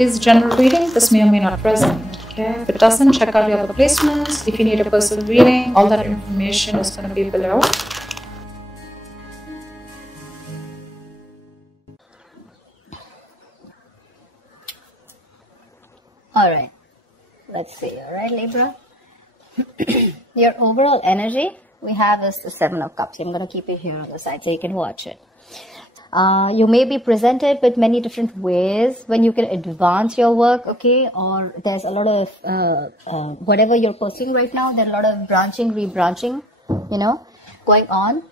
It is general reading. This may or may not resonate. Okay, if it doesn't, check out your other placements. If you need a personal reading, all that information is going to be below. Alright, let's see. Alright, Libra. Your overall energy we have is the Seven of Cups. I'm going to keep it here on the side so you can watch it. You may be presented with many different ways when you can advance your work, okay? Or there's a lot of, whatever you're pursuing right now, there's a lot of branching, rebranching, you know, going on.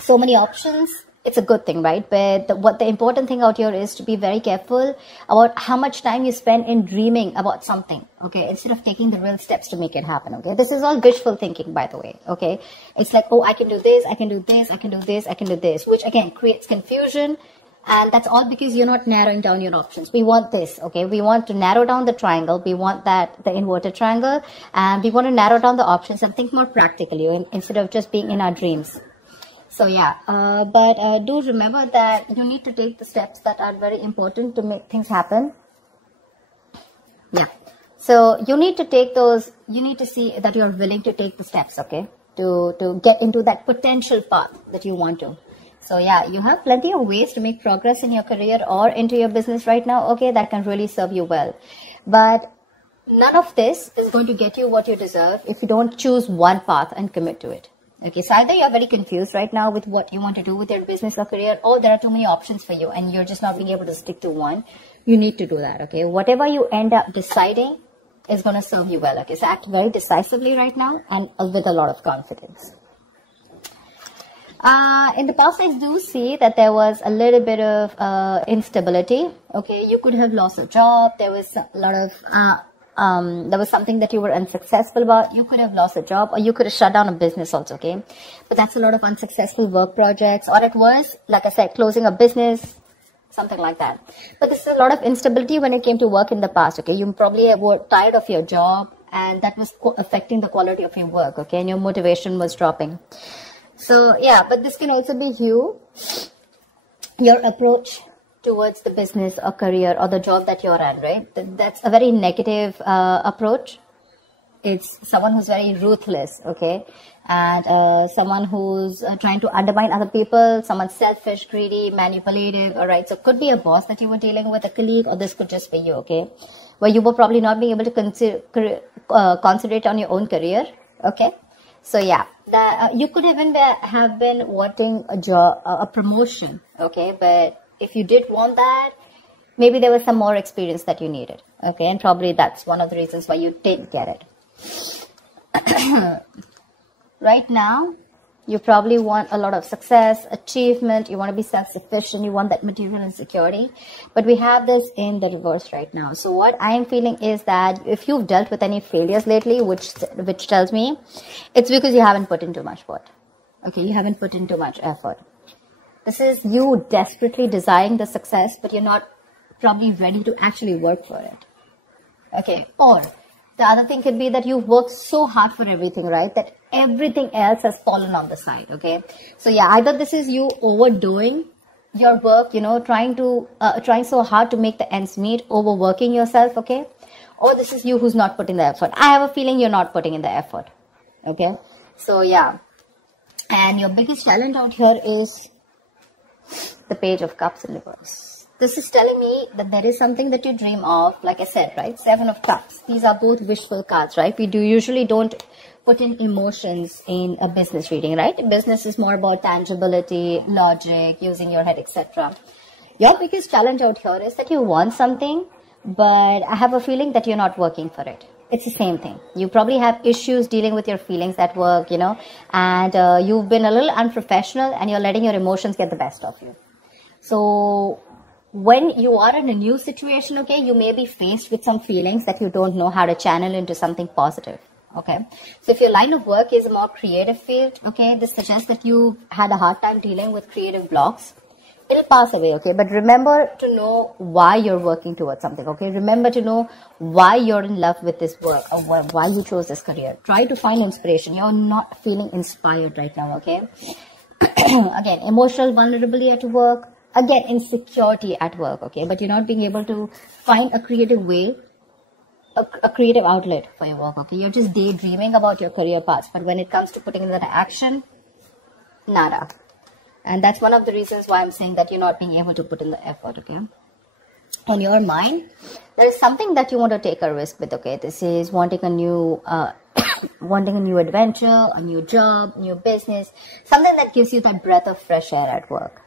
So many options. It's a good thing, right? But what the important thing out here is to be very careful about how much time you spend in dreaming about something, okay? Instead of taking the real steps to make it happen, okay? This is all wishful thinking, by the way, okay? It's like, oh, I can do this, I can do this, I can do this, I can do this, which again creates confusion. And that's all because you're not narrowing down your options. We want this, okay? We want to narrow down the triangle. We want the inverted triangle. And we want to narrow down the options and think more practically instead of just being in our dreams. So yeah, but do remember that you need to take the steps that are very important to make things happen. Yeah, so you need to take those, you need to see that you're willing to take the steps, okay, to get into that potential path that you want to. So yeah, you have plenty of ways to make progress in your career or into your business right now, okay, that can really serve you well. But none of this is going to get you what you deserve if you don't choose one path and commit to it. Okay, so either you're very confused right now with what you want to do with your business or career, or there are too many options for you and you're just not being able to stick to one. You need to do that, okay? Whatever you end up deciding is going to serve you well, okay? So act very decisively right now and with a lot of confidence. In the past, I do see that there was a little bit of instability, okay? You could have lost a job. There was a lot of... there was something that you were unsuccessful about. You could have lost a job or you could have shut down a business also, okay? But that's a lot of unsuccessful work projects, or it was, like I said, closing a business, something like that. But this is a lot of instability when it came to work in the past, okay? You probably were tired of your job and that was affecting the quality of your work, okay? And your motivation was dropping. So yeah, but this can also be you, your approach towards the business or career or the job that you're at, right? That's a very negative approach. It's someone who's very ruthless, okay? And someone who's trying to undermine other people, someone selfish, greedy, manipulative, all right? So it could be a boss that you were dealing with, a colleague, or this could just be you, okay? Where you were probably not being able to concentrate on your own career, okay? So yeah, you could even have been wanting a job, a promotion, okay? But if you did want that, maybe there was some more experience that you needed, okay? And probably that's one of the reasons why you didn't get it. Right now, you probably want a lot of success, achievement, you want to be self-sufficient, you want that material and security. But we have this in the reverse right now. So what I am feeling is that if you've dealt with any failures lately, which tells me, it's because you haven't put in too much effort. Okay, you haven't put in too much effort. This is you desperately desiring the success, but you're not probably ready to actually work for it. Okay, or the other thing could be that you've worked so hard for everything, right? That everything else has fallen on the side, okay? So yeah, either this is you overdoing your work, you know, trying so hard to make the ends meet, overworking yourself, okay? Or this is you who's not putting the effort. I have a feeling you're not putting in the effort, okay? So yeah, and your biggest challenge out here is the Page of Cups in reverse. This is telling me that there is something that you dream of, like I said, right? Seven of Cups. These are both wishful cards, right? We usually don't put in emotions in a business reading, right? Business is more about tangibility, logic, using your head, etc. Your biggest challenge out here is that you want something, but I have a feeling that you're not working for it. It's the same thing. You probably have issues dealing with your feelings at work, you know, and you've been a little unprofessional and you're letting your emotions get the best of you. So when you are in a new situation, okay, you may be faced with some feelings that you don't know how to channel into something positive, okay? So if your line of work is a more creative field, okay, this suggests that you had a hard time dealing with creative blocks. It'll pass away, okay? But remember to know why you're working towards something, okay? Remember to know why you're in love with this work or why you chose this career. Try to find inspiration. You're not feeling inspired right now, okay? Again, emotional vulnerability at work, again, insecurity at work, okay? But you're not being able to find a creative way, a creative outlet for your work, okay? You're just daydreaming about your career paths, but when it comes to putting it into action, nada. And that's one of the reasons why I'm saying that you're not being able to put in the effort, okay? On your mind, there is something that you want to take a risk with, okay? This is wanting a new adventure, a new job, new business, something that gives you that breath of fresh air at work.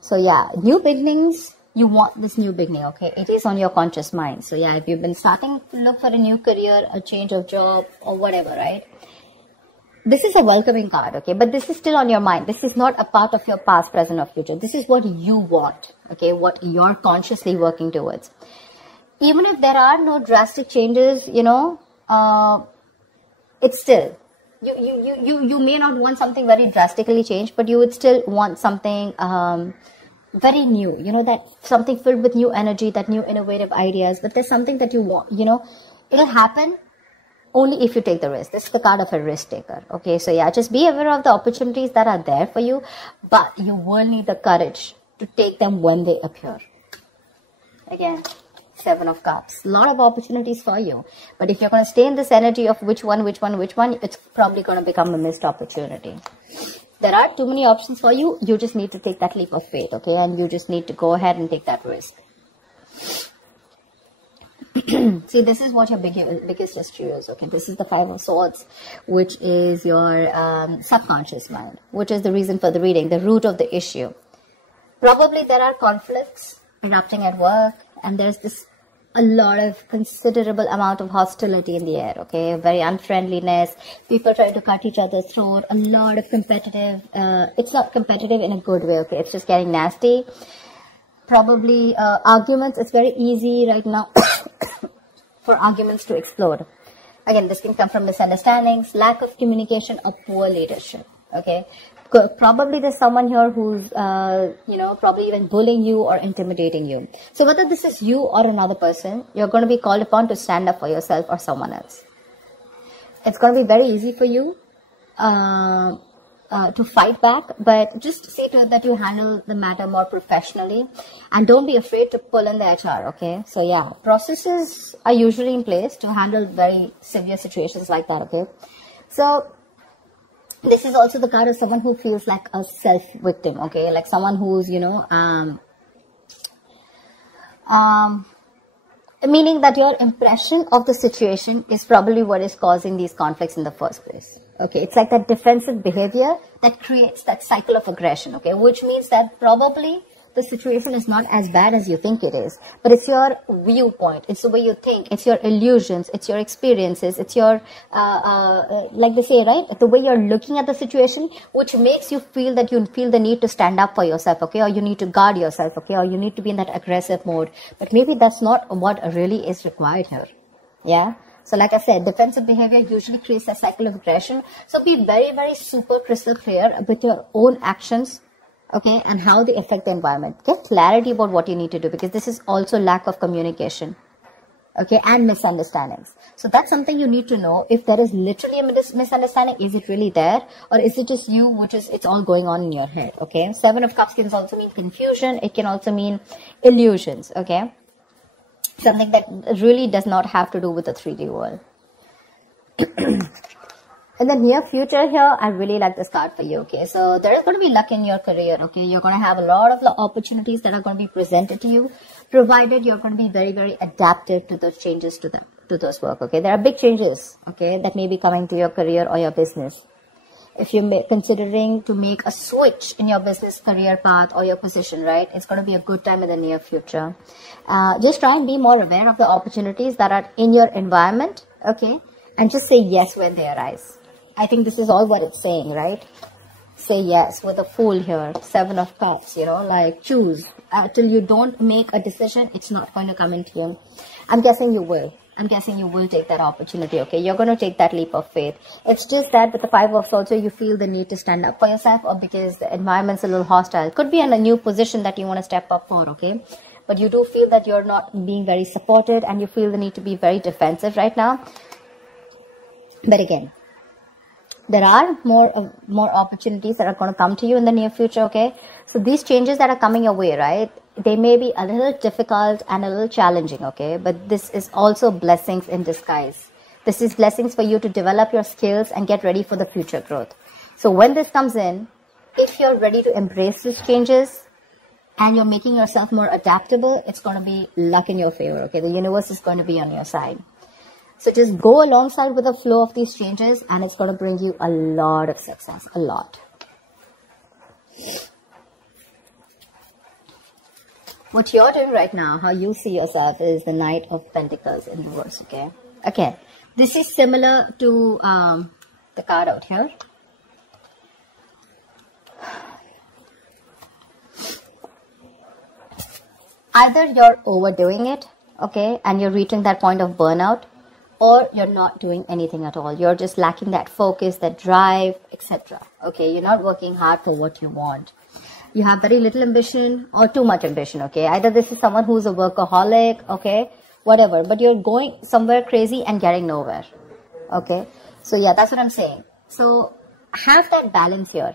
So yeah, new beginnings, you want this new beginning, okay? It is on your conscious mind. So yeah, if you've been starting to look for a new career, a change of job or whatever, right? This is a welcoming card, okay? But this is still on your mind. This is not a part of your past, present or future. This is what you want, okay? What you're consciously working towards. Even if there are no drastic changes, you know, it's still, you may not want something very drastically changed, but you would still want something very new, you know, that something filled with new energy, that new innovative ideas. But there's something that you want, you know, it'll happen only if you take the risk. This is the card of a risk taker, okay? So yeah, just be aware of the opportunities that are there for you, but you will need the courage to take them when they appear. Again, 7 of Cups. A lot of opportunities for you. But if you're going to stay in this energy of which one, it's probably going to become a missed opportunity. There are too many options for you. You just need to take that leap of faith, okay? And you just need to go ahead and take that risk. See, this is what your biggest issue is, okay? This is the 5 of Swords, which is your subconscious mind, which is the reason for the reading, the root of the issue. Probably there are conflicts erupting at work, and there's a lot of considerable amount of hostility in the air, okay? Very unfriendliness, people trying to cut each other's throat, a lot of competitive, it's not competitive in a good way, okay? It's just getting nasty. Probably arguments, it's very easy right now for arguments to explode. Again, this can come from misunderstandings, lack of communication, or poor leadership, okay? Probably there's someone here who's, you know, probably even bullying you or intimidating you. So whether this is you or another person, you're going to be called upon to stand up for yourself or someone else. It's going to be very easy for you to fight back, but just see to it that you handle the matter more professionally and don't be afraid to pull in the HR, okay? So yeah, processes are usually in place to handle very severe situations like that, okay? So this is also the card of someone who feels like a self-victim, okay? Like someone who's, you know, meaning that your impression of the situation is probably what is causing these conflicts in the first place. Okay, it's like that defensive behavior that creates that cycle of aggression, okay, which means that probably the situation is not as bad as you think it is, but it's your viewpoint, it's the way you think, it's your illusions, it's your experiences, it's your, like they say, right, the way you're looking at the situation, which makes you feel that you feel the need to stand up for yourself, okay, or you need to guard yourself, okay, or you need to be in that aggressive mode, but maybe that's not what really is required here, yeah? So like I said, defensive behavior usually creates a cycle of aggression. So be very, very super crystal clear with your own actions, okay, and how they affect the environment. Get clarity about what you need to do, because this is also lack of communication, okay, and misunderstandings. So that's something you need to know. If there is literally a misunderstanding, is it really there, or is it just you, which is, it's all going on in your head, okay? 7 of Cups can also mean confusion. It can also mean illusions, okay? Something that really does not have to do with the 3D world. In the near future here, I really like this card for you, okay? So there is going to be luck in your career, okay? You're going to have a lot of opportunities that are going to be presented to you, provided you're going to be very, very adaptive to those changes to those work, okay? There are big changes, okay, that may be coming to your career or your business. If you're considering to make a switch in your business career path or your position, right, it's going to be a good time in the near future. Just try and be more aware of the opportunities that are in your environment, okay, and just say yes when they arise. I think this is all what it's saying, right? Say yes with a Fool here, 7 of Cups, you know, like choose. Till you don't make a decision, it's not going to come into you. I'm guessing you will. I'm guessing you will take that opportunity, okay? You're going to take that leap of faith. It's just that with the 5 of Swords, you feel the need to stand up for yourself, or because the environment's a little hostile. Could be in a new position that you want to step up for, okay? But you do feel that you're not being very supported, and you feel the need to be very defensive right now. But again, There are more opportunities that are going to come to you in the near future, okay? So these changes that are coming your way, right? They may be a little difficult and a little challenging, okay? But this is also blessings in disguise. This is blessings for you to develop your skills and get ready for the future growth. So when this comes in, if you're ready to embrace these changes and you're making yourself more adaptable, it's going to be luck in your favor, okay? The universe is going to be on your side. So just go alongside with the flow of these changes and it's going to bring you a lot of success, a lot. What you're doing right now, how you see yourself, is the Knight of Pentacles in reverse, okay? Again, this is similar to the card out here. Either you're overdoing it, okay, and you're reaching that point of burnout, or you're not doing anything at all. You're just lacking that focus, that drive, etc. Okay, you're not working hard for what you want. You have very little ambition or too much ambition, okay? Either this is someone who's a workaholic, okay, whatever, but you're going somewhere crazy and getting nowhere, okay? So yeah, that's what I'm saying. So have that balance here.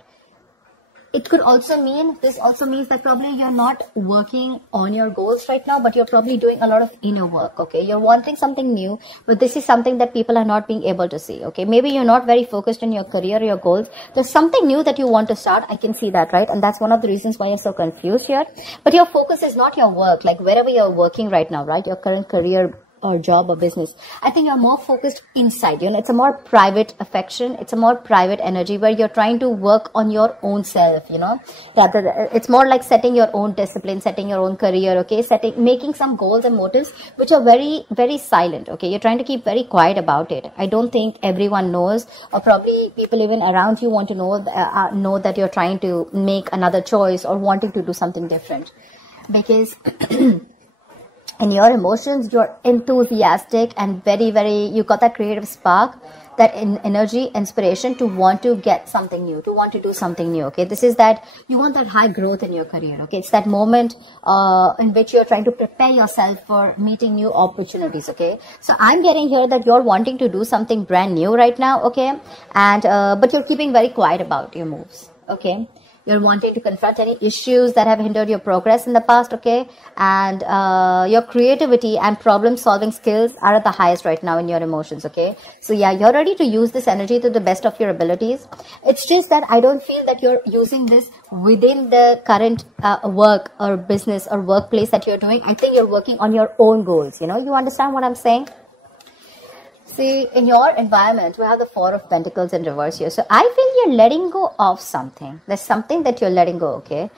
It could also mean, this also means that probably you're not working on your goals right now, but you're probably doing a lot of inner work, okay? You're wanting something new, but this is something that people are not being able to see, okay? Maybe you're not very focused on your career or your goals. There's something new that you want to start. I can see that, right? And that's one of the reasons why you're so confused here. But your focus is not your work, like wherever you're working right now, right? Your current career or job or business. I think you're more focused inside, you know, it's a more private affection. It's a more private energy where you're trying to work on your own self, you know, rather it's more like setting your own discipline, setting your own career, okay, making some goals and motives, which are very, very silent, okay. You're trying to keep very quiet about it. I don't think everyone knows, or probably people even around you want to know that you're trying to make another choice or wanting to do something different, because in your emotions, you're enthusiastic and very, very, you got that creative spark, that energy, inspiration to want to get something new, to want to do something new, okay? This is that, you want that high growth in your career, okay? It's that moment in which you're trying to prepare yourself for meeting new opportunities, okay? So I'm getting here that you're wanting to do something brand new right now, okay? And, but you're keeping very quiet about your moves, okay? You're wanting to confront any issues that have hindered your progress in the past, okay? And your creativity and problem-solving skills are at the highest right now in your emotions, okay? So yeah, you're ready to use this energy to the best of your abilities. It's just that I don't feel that you're using this within the current work or business or workplace that you're doing. I think you're working on your own goals, you know? You understand what I'm saying? See, in your environment, we have the Four of Pentacles in reverse here. So I feel you're letting go of something. There's something that you're letting go, okay?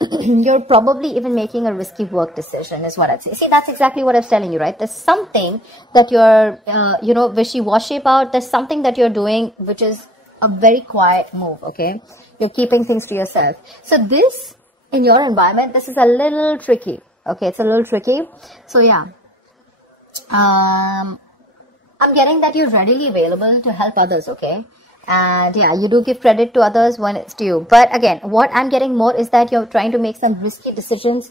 You're probably even making a risky work decision is what I'd say. See, that's exactly what I was telling you, right? There's something that you're, you know, wishy-washy about. There's something that you're doing which is a very quiet move, okay? You're keeping things to yourself. So this, in your environment, this is a little tricky, okay? It's a little tricky. So yeah. I'm getting that you're readily available to help others, okay? And yeah, you do give credit to others when it's due. But again, what I'm getting more is that you're trying to make some risky decisions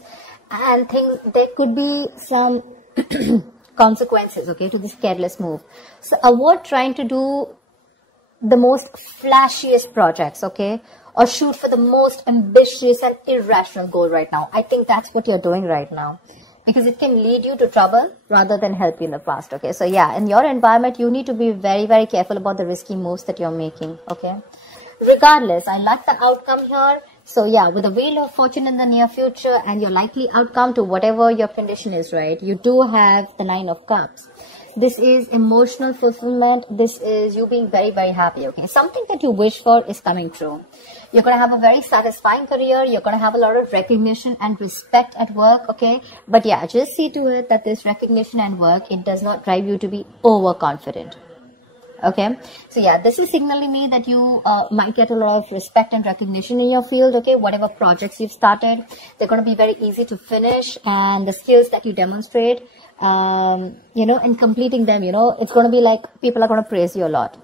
and things, there could be some consequences, okay, to this careless move. So avoid trying to do the most flashiest projects, okay? Or shoot for the most ambitious and irrational goal right now. I think that's what you're doing right now, because it can lead you to trouble rather than help you in the past, okay? So yeah, in your environment, you need to be very, very careful about the risky moves that you're making, okay? Regardless, I like the outcome here. So yeah, with the Wheel of Fortune in the near future and your likely outcome to whatever your condition is, right? You do have the Nine of Cups. This is emotional fulfillment. This is you being very, very happy, okay? Something that you wish for is coming true. You're going to have a very satisfying career. You're going to have a lot of recognition and respect at work, okay? But yeah, just see to it that this recognition and work, it does not drive you to be overconfident, okay? So yeah, this is signaling me that you might get a lot of respect and recognition in your field, okay? Whatever projects you've started, they're going to be very easy to finish, and the skills that you demonstrate, you know, in completing them, you know, it's going to be like people are going to praise you a lot.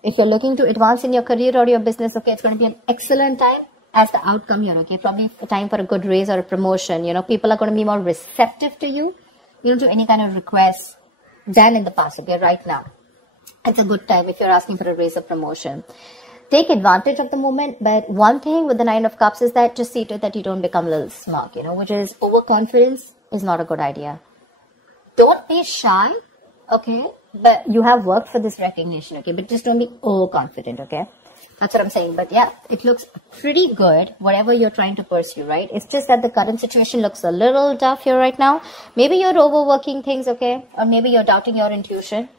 If you're looking to advance in your career or your business, okay, it's going to be an excellent time as the outcome here, okay? Probably a time for a good raise or a promotion, you know, people are going to be more receptive to you, you know, to any kind of requests than in the past, okay, right now. It's a good time if you're asking for a raise or promotion. Take advantage of the moment, but one thing with the Nine of Cups is that just see to it that you don't become a little smug, which is overconfidence is not a good idea. Don't be shy, okay? But you have worked for this recognition, okay? But just don't be overconfident, okay? That's what I'm saying. But yeah, it looks pretty good, whatever you're trying to pursue, right? It's just that the current situation looks a little tough here right now. Maybe you're overworking things, okay? Or maybe you're doubting your intuition.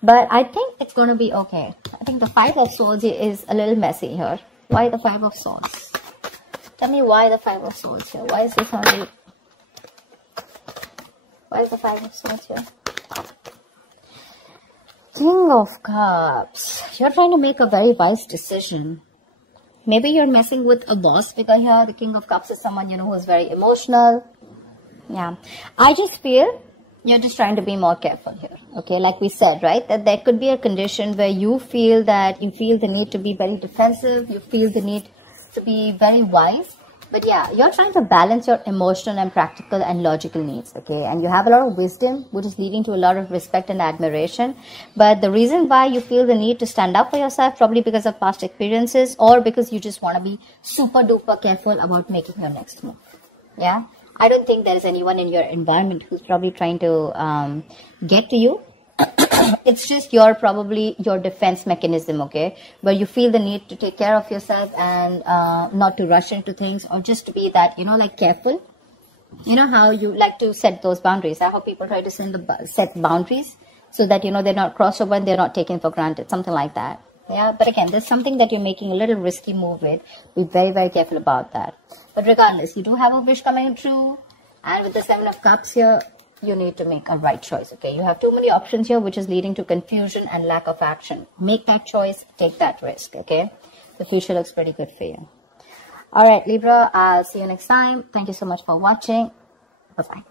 But I think it's going to be okay. I think the Five of Swords is a little messy here. Why the Five of Swords? Tell me why the Five of Swords here. Why is this only... Why is the Five of Swords here? King of Cups. You're trying to make a very wise decision. Maybe you're messing with a boss figure here. The King of Cups is someone, who is very emotional. Yeah. I just feel you're just trying to be more careful here. Okay, like we said, right? That there could be a condition where you feel the need to be very defensive. You feel the need to be very wise. But yeah, you're trying to balance your emotional and practical and logical needs, okay? And you have a lot of wisdom, which is leading to a lot of respect and admiration. But the reason why you feel the need to stand up for yourself, probably because of past experiences or because you just want to be super duper careful about making your next move. Yeah? I don't think there is anyone in your environment who's probably trying to get to you. It's just your defense mechanism, okay, where you feel the need to take care of yourself and not to rush into things, or just to be that, like careful. You know how you like to set those boundaries. I hope people try to set boundaries so that, they're not crossed over and they're not taken for granted, something like that. Yeah, but again, there's something that you're making a little risky move with. Be very, very careful about that. But regardless, you do have a wish coming true. And with the Seven of Cups here, you need to make a right choice, okay? You have too many options here, which is leading to confusion and lack of action. Make that choice, take that risk, okay? The future looks pretty good for you. All right, Libra, I'll see you next time. Thank you so much for watching. Bye-bye.